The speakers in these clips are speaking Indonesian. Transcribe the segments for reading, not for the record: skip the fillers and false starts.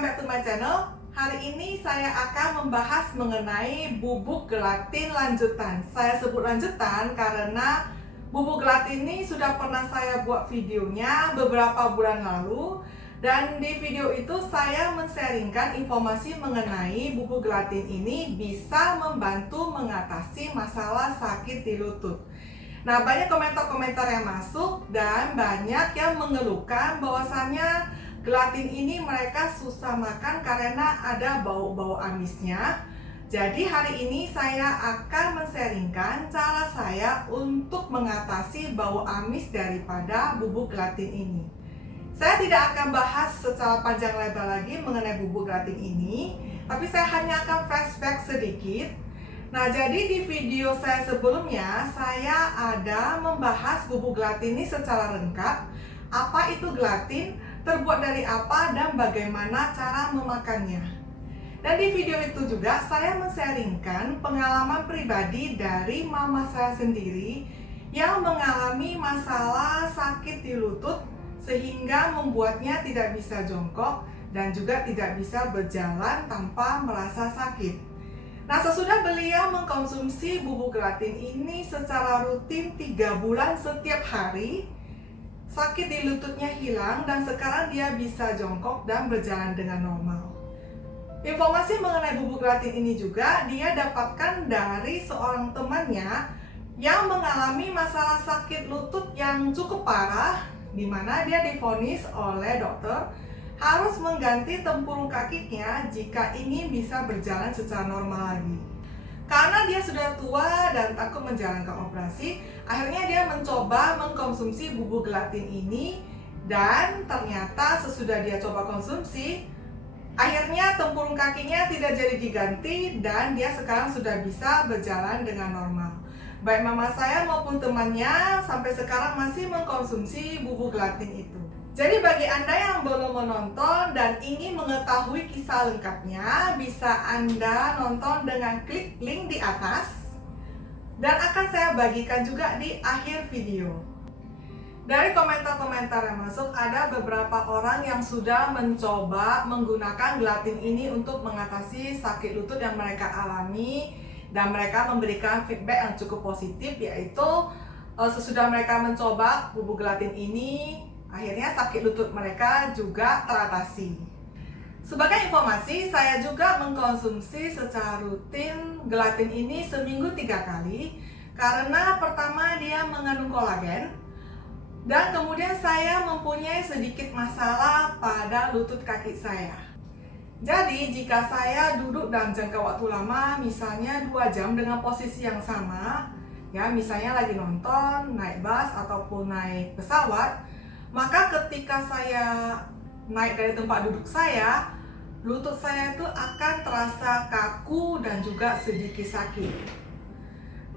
welcome back to my channel. Hari ini saya akan membahas mengenai bubuk gelatin lanjutan. Saya sebut lanjutan karena bubuk gelatin ini sudah pernah saya buat videonya beberapa bulan lalu. Dan di video itu saya men-sharingkan informasi mengenai bubuk gelatin ini bisa membantu mengatasi masalah sakit di lutut. Nah, banyak komentar-komentar yang masuk dan banyak yang mengeluhkan bahwasannya gelatin ini mereka susah makan karena ada bau-bau amisnya. Jadi hari ini saya akan men-sharingkan cara saya untuk mengatasi bau amis daripada bubuk gelatin ini. Saya tidak akan bahas secara panjang lebar lagi mengenai bubuk gelatin ini, tapi saya hanya akan flashback sedikit. Nah, jadi di video saya sebelumnya, saya ada membahas bubuk gelatin ini secara lengkap. Apa itu gelatin, terbuat dari apa, dan bagaimana cara memakannya. Dan di video itu juga saya men-sharingkan pengalaman pribadi dari mama saya sendiri yang mengalami masalah sakit di lutut sehingga membuatnya tidak bisa jongkok dan juga tidak bisa berjalan tanpa merasa sakit. Nah, sesudah beliau mengkonsumsi bubuk gelatin ini secara rutin 3 bulan setiap hari, sakit di lututnya hilang dan sekarang dia bisa jongkok dan berjalan dengan normal. Informasi mengenai bubuk gelatin ini juga dia dapatkan dari seorang temannya yang mengalami masalah sakit lutut yang cukup parah, di mana dia divonis oleh dokter harus mengganti tempurung kakinya jika ingin bisa berjalan secara normal lagi. Karena dia sudah tua dan takut menjalankan operasi, akhirnya dia mencoba mengkonsumsi bubuk gelatin ini dan ternyata sesudah dia coba konsumsi, akhirnya tempurung kakinya tidak jadi diganti dan dia sekarang sudah bisa berjalan dengan normal. Baik mama saya maupun temannya sampai sekarang masih mengkonsumsi bubuk gelatin itu. Jadi bagi Anda yang belum menonton dan ingin mengetahui kisah lengkapnya, bisa Anda nonton dengan klik link di atas dan akan saya bagikan juga di akhir video. Dari komentar-komentar yang masuk, ada beberapa orang yang sudah mencoba menggunakan gelatin ini untuk mengatasi sakit lutut yang mereka alami dan mereka memberikan feedback yang cukup positif, yaitu sesudah mereka mencoba bubuk gelatin ini, akhirnya sakit lutut mereka juga teratasi. Sebagai informasi, saya juga mengkonsumsi secara rutin gelatin ini seminggu 3 kali. Karena pertama dia mengandung kolagen, dan kemudian saya mempunyai sedikit masalah pada lutut kaki saya. Jadi jika saya duduk dalam jangka waktu lama, misalnya 2 jam dengan posisi yang sama, ya misalnya lagi nonton, naik bus ataupun naik pesawat, maka ketika saya naik dari tempat duduk saya, lutut saya itu akan terasa kaku dan juga sedikit sakit.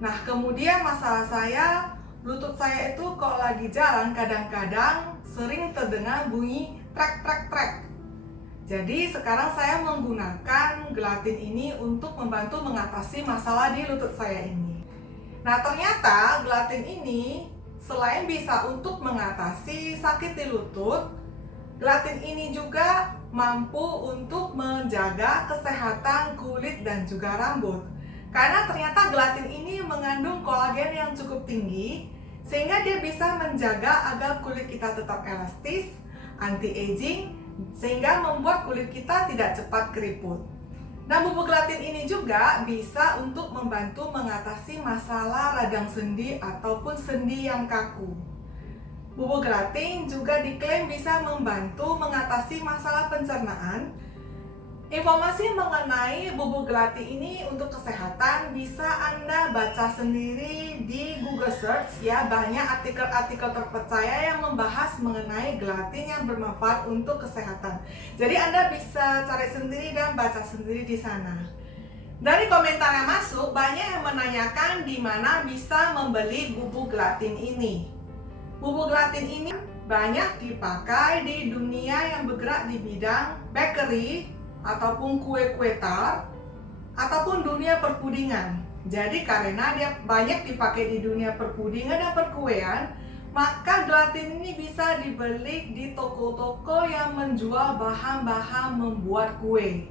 Nah, kemudian masalah saya, lutut saya itu kalau lagi jalan kadang-kadang sering terdengar bunyi trek. Jadi sekarang saya menggunakan gelatin ini untuk membantu mengatasi masalah di lutut saya ini. Nah, ternyata gelatin ini selain bisa untuk mengatasi sakit di lutut, gelatin ini juga mampu untuk menjaga kesehatan kulit dan juga rambut. Karena ternyata gelatin ini mengandung kolagen yang cukup tinggi, sehingga dia bisa menjaga agar kulit kita tetap elastis, anti-aging, sehingga membuat kulit kita tidak cepat keriput. Nah, bubuk gelatin ini juga bisa untuk membantu mengatasi masalah radang sendi ataupun sendi yang kaku. Bubuk gelatin juga diklaim bisa membantu mengatasi masalah pencernaan. Informasi mengenai bubuk gelatin ini untuk kesehatan bisa Anda baca sendiri di Google Search ya, banyak artikel-artikel terpercaya yang membahas mengenai gelatin yang bermanfaat untuk kesehatan. Jadi Anda bisa cari sendiri dan baca sendiri di sana. Dari komentar yang masuk, banyak yang menanyakan di mana bisa membeli bubuk gelatin ini. Bubuk gelatin ini banyak dipakai di dunia yang bergerak di bidang bakery ataupun kue-kue tart ataupun dunia perpudingan. Jadi karena dia banyak dipakai di dunia perpudingan dan perkuean, Maka gelatin ini bisa dibeli di toko-toko yang menjual bahan-bahan membuat kue.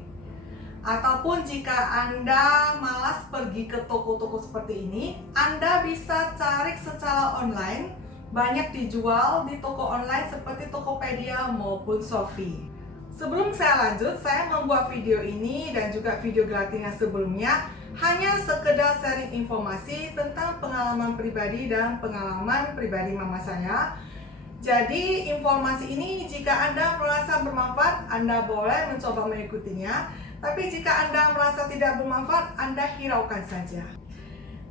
Ataupun jika Anda malas pergi ke toko-toko seperti ini, Anda bisa cari secara online. Banyak dijual di toko online seperti Tokopedia maupun Shopee. Sebelum saya lanjut, saya membuat video ini dan juga video gelatin yang sebelumnya hanya sekedar sharing informasi tentang pengalaman pribadi dan pengalaman pribadi mama saya. Jadi informasi ini jika Anda merasa bermanfaat, Anda boleh mencoba mengikutinya. Tapi jika Anda merasa tidak bermanfaat, Anda hiraukan saja.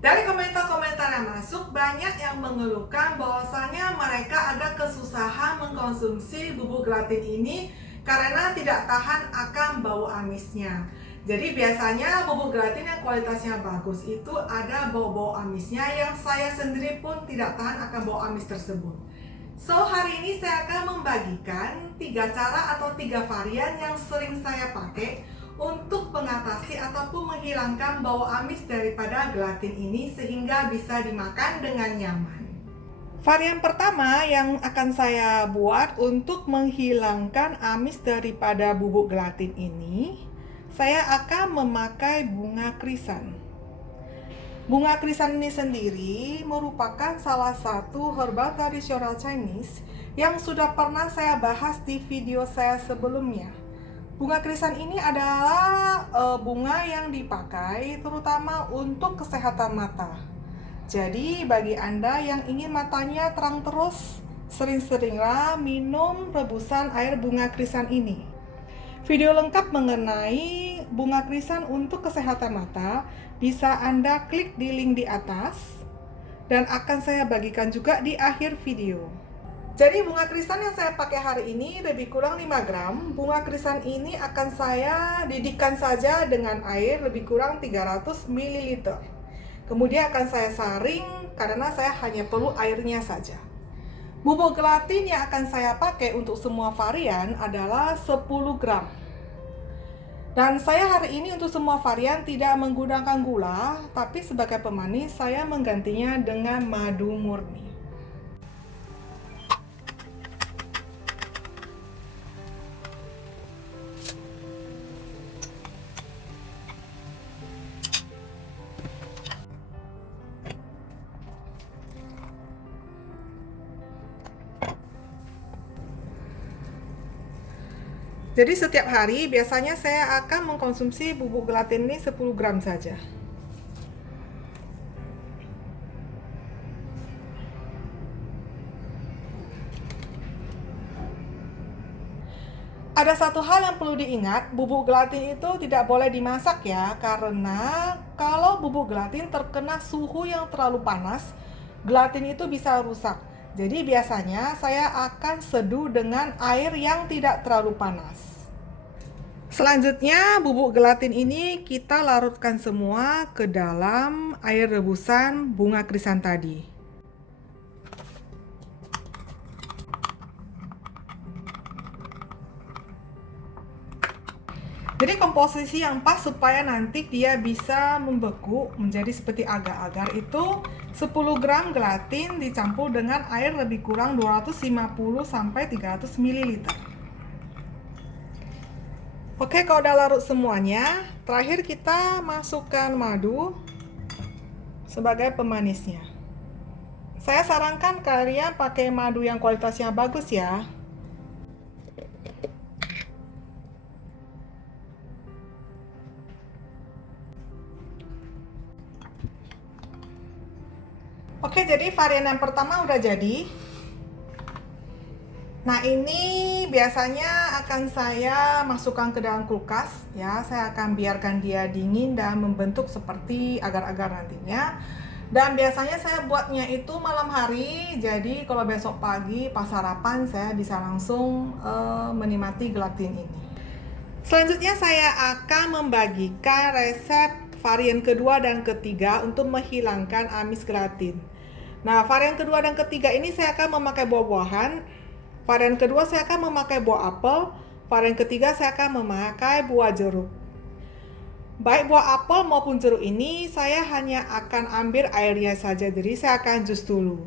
Dari komentar-komentar yang masuk, banyak yang mengeluhkan bahwasanya mereka agak kesusahan mengkonsumsi bubuk gelatin ini karena tidak tahan akan bau amisnya. Jadi biasanya bubuk gelatin yang kualitasnya bagus itu ada bau-bau amisnya yang saya sendiri pun tidak tahan akan bau amis tersebut. So, hari ini saya akan membagikan 3 cara atau 3 varian yang sering saya pakai untuk mengatasi ataupun menghilangkan bau amis daripada gelatin ini sehingga bisa dimakan dengan nyaman. Varian pertama yang akan saya buat untuk menghilangkan amis daripada bubuk gelatin ini, saya akan memakai bunga krisan. Bunga krisan ini sendiri merupakan salah satu herbal tradisional Chinese yang sudah pernah saya bahas di video saya sebelumnya. Bunga krisan ini adalah bunga yang dipakai terutama untuk kesehatan mata. Jadi bagi Anda yang ingin matanya terang terus, sering-seringlah minum rebusan air bunga krisan ini. Video lengkap mengenai bunga krisan untuk kesehatan mata bisa Anda klik di link di atas dan akan saya bagikan juga di akhir video. Jadi bunga krisan yang saya pakai hari ini lebih kurang 5 gram. Bunga krisan ini akan saya didihkan saja dengan air lebih kurang 300 ml. Kemudian akan saya saring karena saya hanya perlu airnya saja. Bubuk gelatin yang akan saya pakai untuk semua varian adalah 10 gram. Dan saya hari ini untuk semua varian tidak menggunakan gula, tapi sebagai pemanis saya menggantinya dengan madu murni. Jadi setiap hari biasanya saya akan mengkonsumsi bubuk gelatin ini 10 gram saja. Ada satu hal yang perlu diingat, bubuk gelatin itu tidak boleh dimasak ya, karena kalau bubuk gelatin terkena suhu yang terlalu panas, gelatin itu bisa rusak. Jadi biasanya saya akan seduh dengan air yang tidak terlalu panas. Selanjutnya bubuk gelatin ini kita larutkan semua ke dalam air rebusan bunga krisan tadi. Jadi komposisi yang pas supaya nanti dia bisa membeku menjadi seperti agar-agar itu 10 gram gelatin dicampur dengan air lebih kurang 250 sampai 300 ml. Oke, kalau udah larut semuanya, terakhir kita masukkan madu sebagai pemanisnya. Saya sarankan kalian pakai madu yang kualitasnya bagus ya. Oke, jadi varian yang pertama udah jadi. Nah, ini biasanya akan saya masukkan ke dalam kulkas ya. Saya akan biarkan dia dingin dan membentuk seperti agar-agar nantinya. Dan biasanya saya buatnya itu malam hari. Jadi kalau besok pagi pas sarapan saya bisa langsung menikmati gelatin ini. Selanjutnya saya akan membagikan resep varian kedua dan ketiga untuk menghilangkan amis gelatin. Nah, varian kedua dan ketiga ini saya akan memakai buah-buahan. Varian kedua saya akan memakai buah apel. Varian ketiga saya akan memakai buah jeruk. Baik buah apel maupun jeruk ini saya hanya akan ambil airnya saja. Jadi saya akan jus dulu.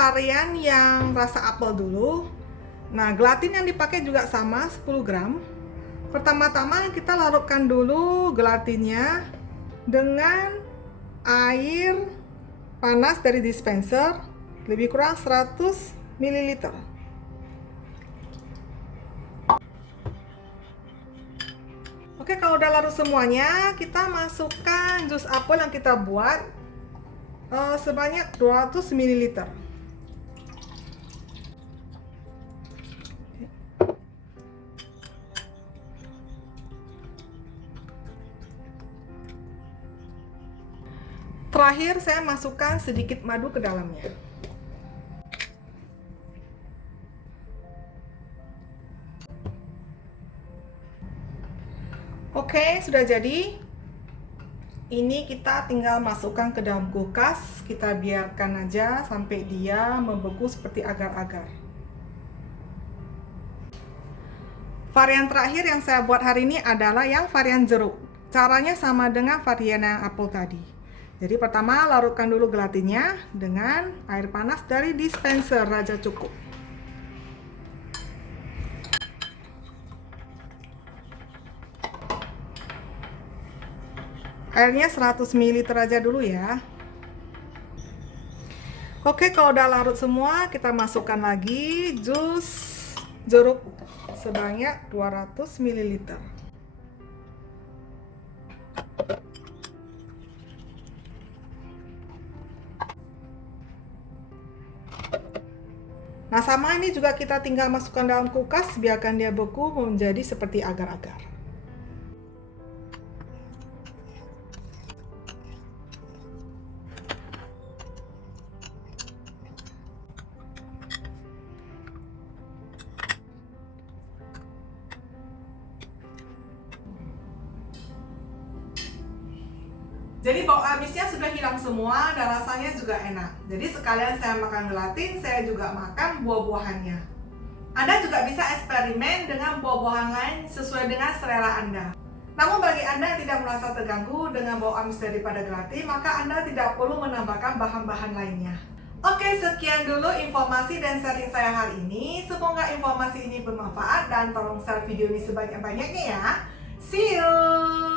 varian yang rasa apel dulu. Nah, gelatin yang dipakai juga sama, 10 gram. Pertama-tama kita larutkan dulu gelatinnya dengan air panas dari dispenser, lebih kurang 100 ml. Oke, kalau udah larut semuanya, kita masukkan jus apel yang kita buat sebanyak 200 ml. Terakhir saya masukkan sedikit madu ke dalamnya. Oke, sudah jadi. Ini kita tinggal masukkan ke dalam kulkas. Kita biarkan aja sampai dia membeku seperti agar-agar. Varian terakhir yang saya buat hari ini adalah yang varian jeruk. Caranya sama dengan varian yang apel tadi. Jadi pertama larutkan dulu gelatinnya dengan air panas dari dispenser Raja Cukup. Airnya 100 ml aja dulu ya. Oke, kalau udah larut semua, kita masukkan lagi jus jeruk sebanyak 200 ml. Nah, sama ini juga kita tinggal masukkan dalam kulkas, biarkan dia beku menjadi seperti agar-agar. Jadi bau amisnya sudah hilang semua dan rasanya juga enak. Jadi sekalian saya makan gelatin, saya juga makan buah-buahannya. Anda juga bisa eksperimen dengan buah-buahan lain sesuai dengan selera Anda. Namun bagi Anda yang tidak merasa terganggu dengan bau amis daripada gelatin, maka Anda tidak perlu menambahkan bahan-bahan lainnya. Oke, sekian dulu informasi dan sharing saya hari ini. Semoga informasi ini bermanfaat dan tolong share video ini sebanyak-banyaknya ya. See you!